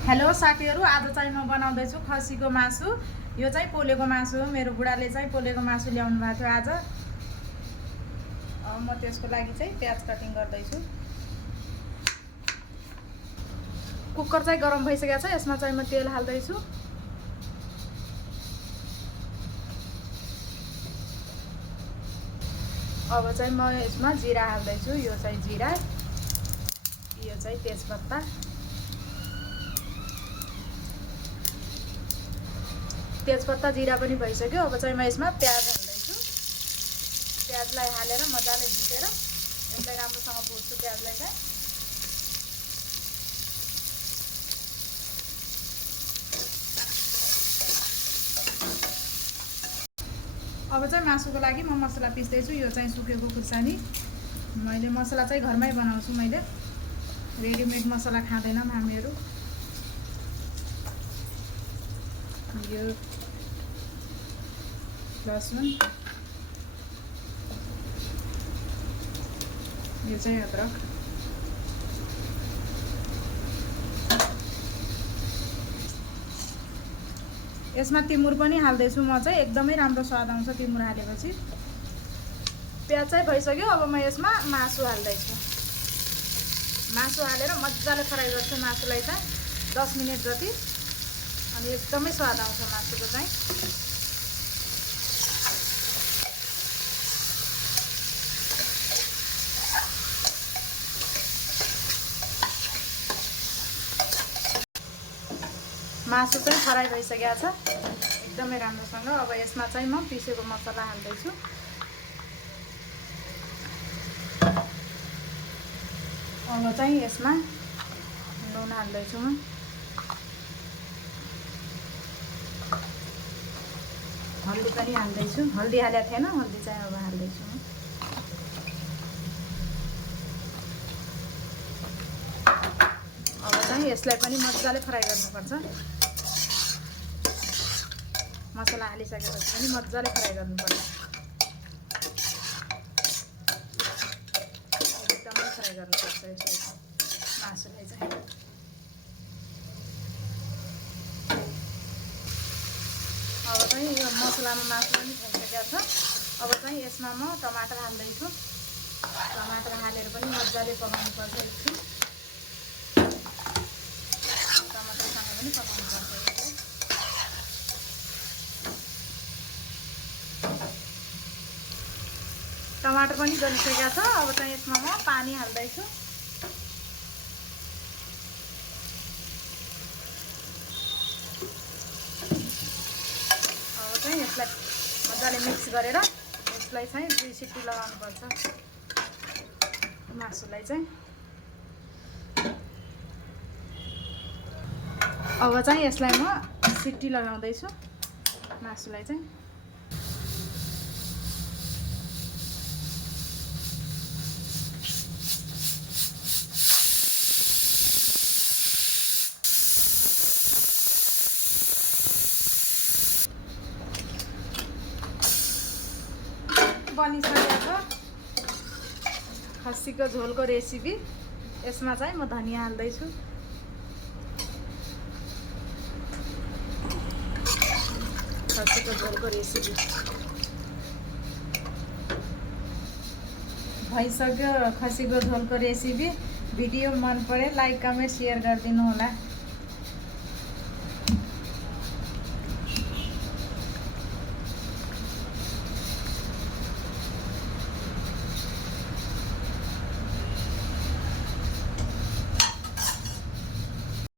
Hello साथीहरु, आज चाहिँ म बनाउँदैछु खसीको मासु। यो चाहिँ पोलेको मासु हो। मेरो बुढाले चाहिँ पोलेको मासु ल्याउनु भएको थियो आज। म त्यसको लागि चाहिँ प्याज कटिङ गर्दैछु। कुकर चाहिँ गरम भइसकेको छ। यसमा चाहिँ म तेल हाल्दैछु। अब चाहिँ म यसमा जिरा हाल्दैछु। यो चाहिँ जिरा, यो चाहिँ तेजपत्ता, तेजपत्ता जिरा पनि भइसक्यो। अब चाहिँ म यसमा प्याज हाल्दैछु। प्याजलाई हालेर मजाले भुटेर यसलाई राम्रोसँग भुट्छु प्याजलाई चाहिँ। अब चाहिँ मासुको लागि म मसला पिस्दैछु। यो चाहिँ सुकेको खुर्सानी। मैले मसला चाहिँ घरमै बनाउँछु। मैले रेडीमेड मसला खाँदैनौँ हामीहरू। यो लसुन, यो चाहिँ अदरक, यसमा तिमुर पनि हाल्दैछु म चाहिँ। एकदमै राम्रो स्वाद आउँछ तिमुर हालेपछि। प्याज चाहिँ भइसक्यो। अब म यसमा मासु हाल्दैछु। मासु हालेर मजाले फ्राई गर्छु मासुलाई चाहिँ 10 मिनेट जति। अनि एकदमै स्वाद आउँछ मासुको चाहिँ। मासु चाहिँ फ्राई भइसकेको छ एकदमै राम्रोसँग। अब यसमा चाहिँ म पिसेको मसला हाल्दैछु। अब चाहिँ यसमा नुन हाल्दैछु म। हल्दी पनि हाल्दैछु। हल्दी हालेको थिएन, हल्दी चाहिँ अब हाल्दैछु म। अब चाहिँ यसलाई पनि मजाले फ्राई गर्नुपर्छ। मसला हालिसकेपछि पनि मजाले फ्राई गर्नुपर्छ। एकदमै फ्राई गर्नुपर्छ यसलाई मासुलाई चाहिँ। अब चाहिँ यो मसलामा मासु पनि भइसकेको छ। अब चाहिँ यसमा म टमाटर हाल्दैछु। टमाटर हालेर पनि मजाले पकाउनुपर्छ एकछिन। टमाटरसँग पनि पकाउनुपर्छ यसलाई। टमाटर पनि गलिसकेको छ। अब चाहिँ यसमा म पानी हाल्दैछु। अब चाहिँ यसलाई मजाले मिक्स गरेर यसलाई चाहिँ 2 सिटी लगाउनुपर्छ मासुलाई चाहिँ। अब चाहिँ यसलाई म सिटी लगाउँदैछु मासुलाई चाहिँ। बनिसकेको खसीको झोलको रेसिपी। यसमा चाहिँ म धनिया हाल्दैछु। खसीको झोलको रेसिपी भइसक्यो। खसीको झोलको रेसिपी। भिडियो मन परे लाइक कमेन्ट सेयर गरिदिनु होला।